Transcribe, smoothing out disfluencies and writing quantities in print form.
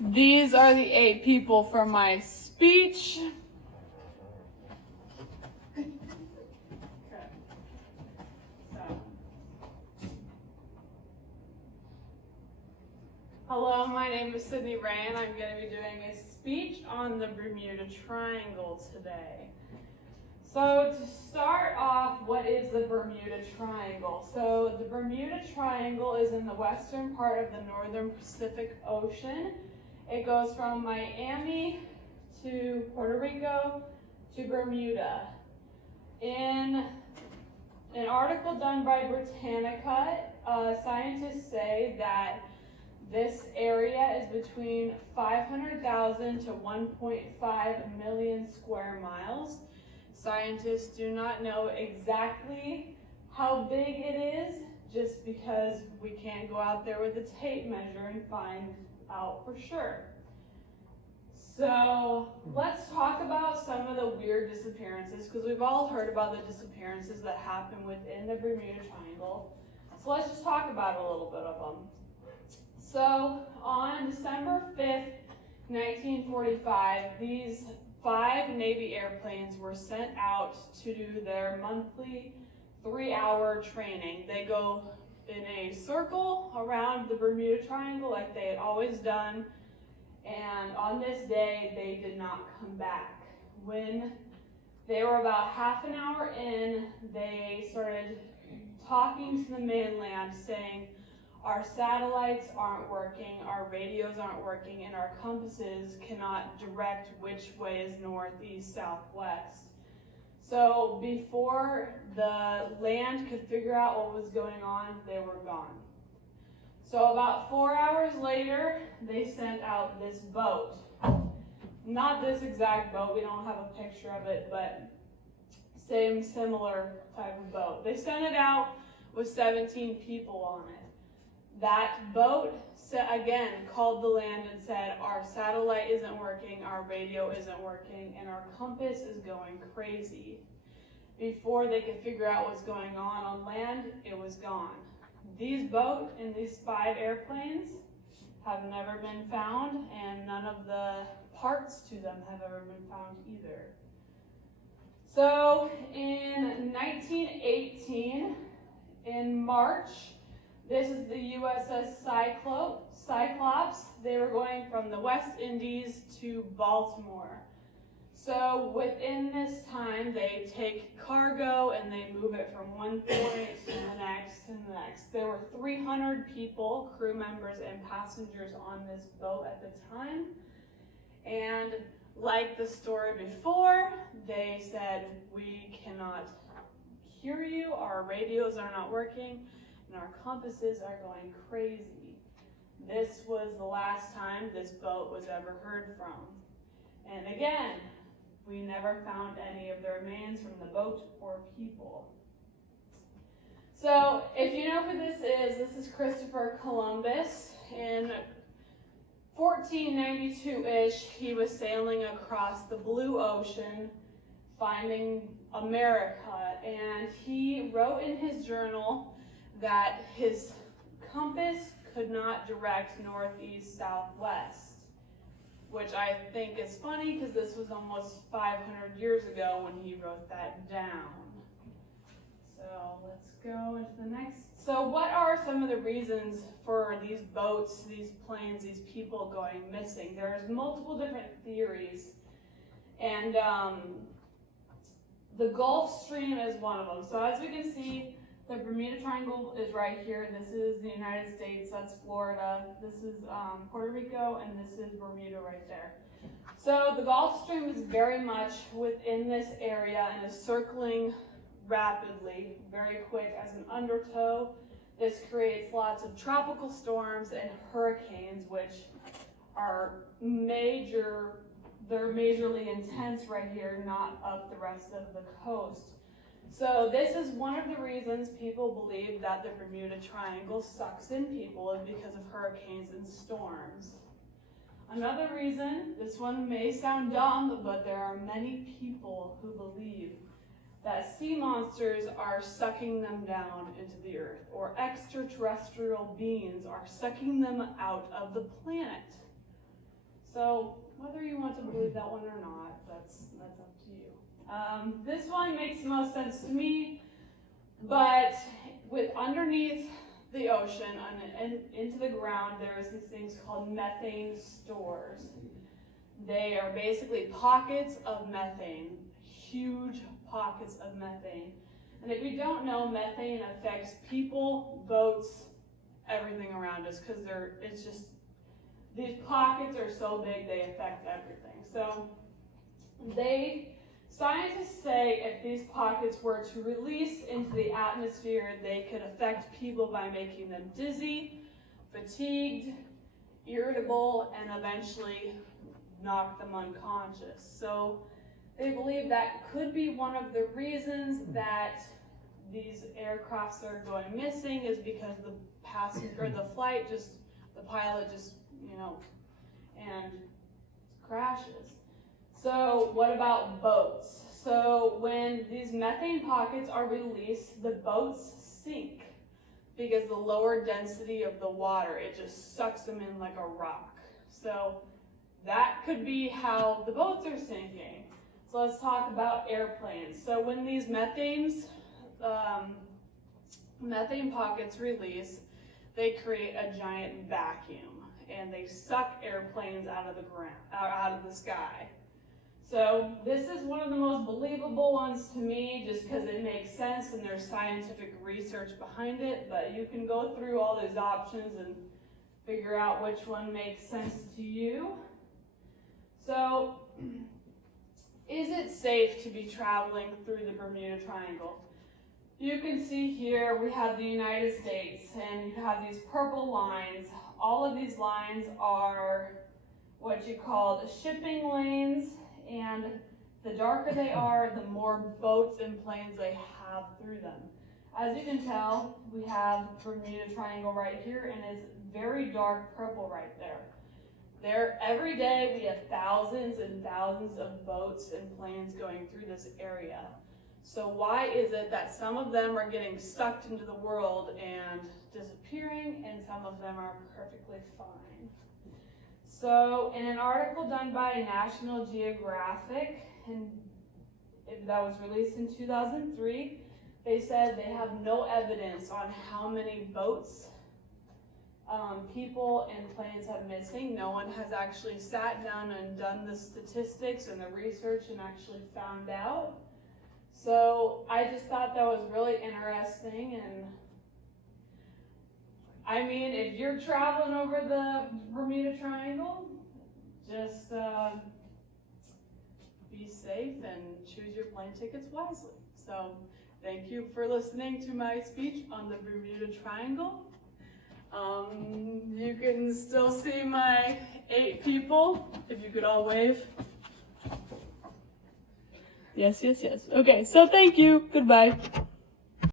These are the 8 people from my speech. Hello, my name is Sydney Ray, and I'm going to be doing a speech on the Bermuda Triangle today. So to start off, what is the Bermuda Triangle? So the Bermuda Triangle is in the western part of the northern Pacific Ocean. It goes from Miami to Puerto Rico to Bermuda. In an article done by Britannica, scientists say that this area is between 500,000 to 1.5 million square miles. Scientists do not know exactly how big it is, just because we can't go out there with a tape measure and find out for sure. So let's talk about some of the weird disappearances, because we've all heard about the disappearances that happen within the Bermuda Triangle. So let's just talk about a little bit of them. So on December 5th, 1945, these 5 Navy airplanes were sent out to do their monthly 3-hour training. They go in a circle around the Bermuda Triangle like they had always done, and on this day they did not come back. When they were about half an hour in, they started talking to the mainland, saying, "Our satellites aren't working, our radios aren't working, and our compasses cannot direct which way is north, east, south, west." So before the land could figure out what was going on, they were gone. So about 4 hours later, they sent out this boat. Not this exact boat, we don't have a picture of it, but similar type of boat. They sent it out with 17 people on it. That boat, again, called the land and said, "Our satellite isn't working, our radio isn't working, and our compass is going crazy." Before they could figure out what's going on land, it was gone. These boats and these 5 airplanes have never been found, and none of the parts to them have ever been found either. So in 1918, in March, this is the USS Cyclops. They were going from the West Indies to Baltimore. So within this time, they take cargo and they move it from one point to the next and the next. There were 300 people, crew members and passengers on this boat at the time. And like the story before, they said, "We cannot hear you, our radios are not working, and our compasses are going crazy." This was the last time this boat was ever heard from. And again, we never found any of the remains from the boat or people. So if you know who this is Christopher Columbus. In 1492-ish, he was sailing across the blue ocean, finding America, and he wrote in his journal that his compass could not direct north, east, south, west, which I think is funny because this was almost 500 years ago when he wrote that down. So let's go into the next. So what are some of the reasons for these boats, these planes, these people going missing? There's multiple different theories, and the Gulf Stream is one of them. So as we can see, the Bermuda Triangle is right here. This is the United States, that's Florida. This is Puerto Rico, and this is Bermuda right there. So the Gulf Stream is very much within this area and is circling rapidly, very quick as an undertow. This creates lots of tropical storms and hurricanes, which are they're majorly intense right here, not up the rest of the coast. So this is one of the reasons people believe that the Bermuda Triangle sucks in people, is because of hurricanes and storms. Another reason, this one may sound dumb, but there are many people who believe that sea monsters are sucking them down into the earth, or extraterrestrial beings are sucking them out of the planet. So whether you want to believe that one or not, that's up to you. This one makes the most sense to me, but with underneath the ocean and into the ground, there's these things called methane stores. They are basically pockets of methane, huge pockets of methane. And if you don't know, methane affects people, boats, everything around us, because these pockets are so big they affect everything. So scientists say if these pockets were to release into the atmosphere, they could affect people by making them dizzy, fatigued, irritable, and eventually knock them unconscious. So they believe that could be one of the reasons that these aircrafts are going missing, is because the pilot just, and crashes. So what about boats? So when these methane pockets are released, the boats sink because the lower density of the water, it just sucks them in like a rock. So that could be how the boats are sinking. So let's talk about airplanes. So when these methane pockets release, they create a giant vacuum, and they suck airplanes out of the sky. So this is one of the most believable ones to me, just because it makes sense and there's scientific research behind it. But you can go through all these options and figure out which one makes sense to you. So, is it safe to be traveling through the Bermuda Triangle? You can see here we have the United States, and you have these purple lines. All of these lines are what you call the shipping lanes, and the darker they are, the more boats and planes they have through them. As you can tell, we have Bermuda Triangle right here, and it's very dark purple right there. Every day we have thousands and thousands of boats and planes going through this area. So why is it that some of them are getting sucked into the world and disappearing, and some of them are perfectly fine? So in an article done by National Geographic, and that was released in 2003, they said they have no evidence on how many boats, people, and planes have missing. No one has actually sat down and done the statistics and the research and actually found out. So I just thought that was really interesting, and I mean, if you're traveling over the Bermuda Triangle, just be safe and choose your plane tickets wisely. So thank you for listening to my speech on the Bermuda Triangle. You can still see my 8 people, if you could all wave. Yes. Okay, so thank you. Goodbye.